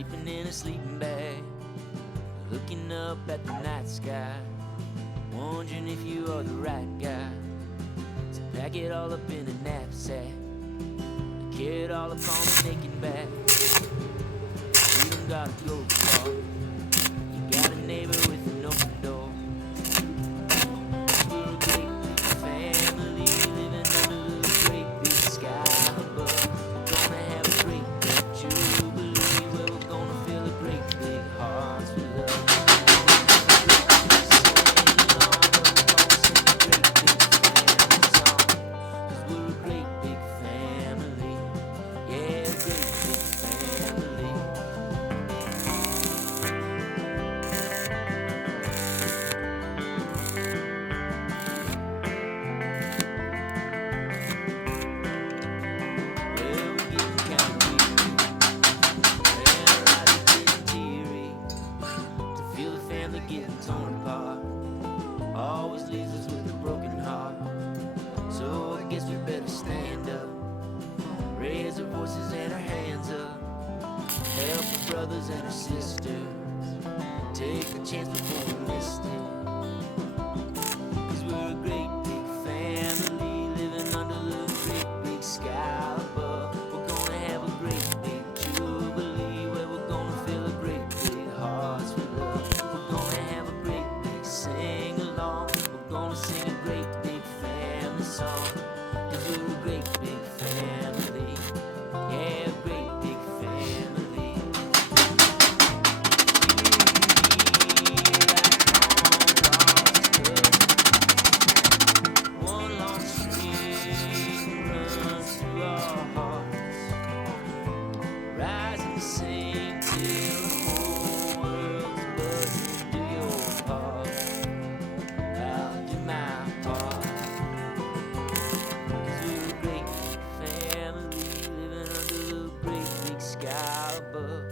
sleeping in a sleeping bag, looking up at the night sky, wondering if you are the right guy. So pack it all up in a knapsack, carry it all up on a naked back. You don't gotta go far, you got a neighbor with an open door. We're a great big family, living under the great big sky above. We're gonna have a great big jubilee, where we're gonna fill a great big hearts with love. Getting torn apart always leaves us with a broken heart. So I guess we better stand up, raise our voices and our hands up, help our brothers and our sisters, take the chance before we missed it. 'Cause we're a great big family, living under the great big sky above. We're gonna have a great big jubilee, where we're gonna fill a great big hearts with love. Sing along, we're gonna sing a great big family song. 'Cause we're a great big family, yeah, a great big family. One long stream runs through our hearts, rise and sing till the whole world's buzzing. Do your part, I'll do my part. 'Cause we're a great big family, living under the great big sky above.